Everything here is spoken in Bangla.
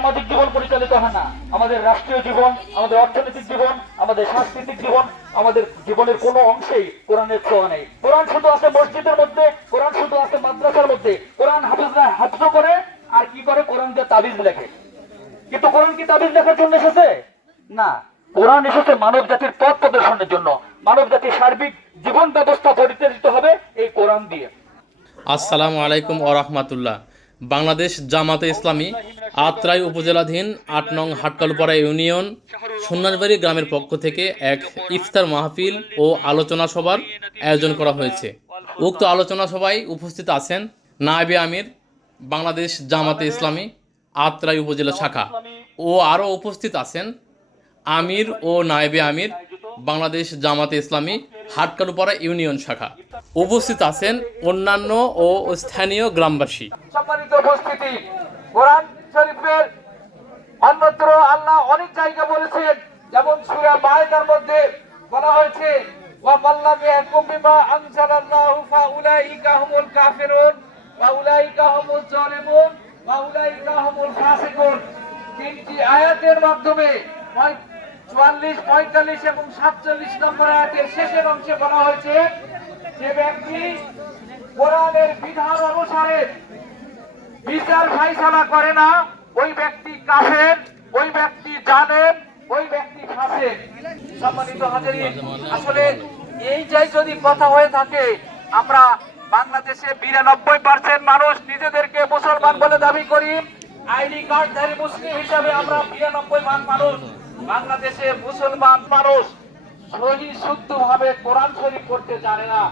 সামাজিক জীবন পরিচালিত হয় না, আমাদের রাষ্ট্রীয় জীবন, আমাদের অর্থনৈতিক জীবন, আমাদের সাংস্কৃতিক জীবন, আমাদের জীবনের কোনো অংশেই কোরআনের ছোঁয়া নেই। কোরআন শুধু আছে মসজিদের মধ্যে, কোরআন শুধু আছে মাদ্রাসার মধ্যে। কোরআন হাফিজরা হাফজ করে আর কি করে, কোরআন দিয়ে তাবিজ লেখে। কিন্তু কোরআন কি তাবিজ লেখার জন্য এসেছে? না, কোরআন এসেছে মানব জাতির পথ প্রদর্শনের জন্য। মানব জাতির সার্বিক জীবন ব্যবস্থা পরিচালিত হবে এই কোরআন দিয়ে। আসসালামু আলাইকুম ওয়া রাহমাতুল্লাহ। বাংলাদেশ জামাতে ইসলামী আত্রাই উপজেলাধীন ৮ নং হাটকালুপাড়া ইউনিয়ন সন্ন্যাসবাড়ি গ্রামের পক্ষ থেকে এক ইফতার মাহফিল ও আলোচনা সভার আয়োজন করা হয়েছে। উক্ত আলোচনা সভায় উপস্থিত আছেন নায়েবে আমির বাংলাদেশ জামাতে ইসলামী আত্রাই উপজেলা শাখা ও আরও উপস্থিত আছেন আমির ও নায়েবে আমির বাংলাদেশ জামাতে ইসলামী হাটকালুপাড়া ইউনিয়ন শাখা। উপস্থিত আছেন অন্যান্য ও স্থানীয় গ্রামবাসী। সম্মানিত উপস্থিতি, কোরআন শরীফের অন্যত্র আল্লাহ অনেক জায়গা বলেছেন, যেমন সূরা মায়েদার মধ্যে বলা হয়েছে ওয়া মাল্লাম ইয়াহকুম বিমা আনজালাল্লাহু ফাউলাইকা হুমুল কাফিরুন ওয়া উলাইকা হুমুজ জালিমুন ওয়া উলাইকা হুমুল ফাসিকুন। তিনটি আয়াতের মাধ্যমে 44, 45 এবং 47 নম্বর আয়াতের শেষের অংশে বলা হয়েছে যে ব্যক্তি কোরআনের বিধান অনুসারে বিচার ফাইসালা করে না, ওই ব্যক্তি কাফের, ওই ব্যক্তি জালেম, ওই ব্যক্তি ফাসিক। সম্মানিত হাজিরিন, আসলে এই যে যদি কথা হয়ে থাকে, আমরা বাংলাদেশে 92% মানুষ নিজেদেরকে মুসলমান বলে দাবি করি। আইডি কার্ডধারী মুসলিম হিসাবে আমরা 92% মানুষ বাংলাদেশে মুসলমান মানুষ সহি শুদ্ধভাবে কোরআন শরীফ পড়তে জানে না।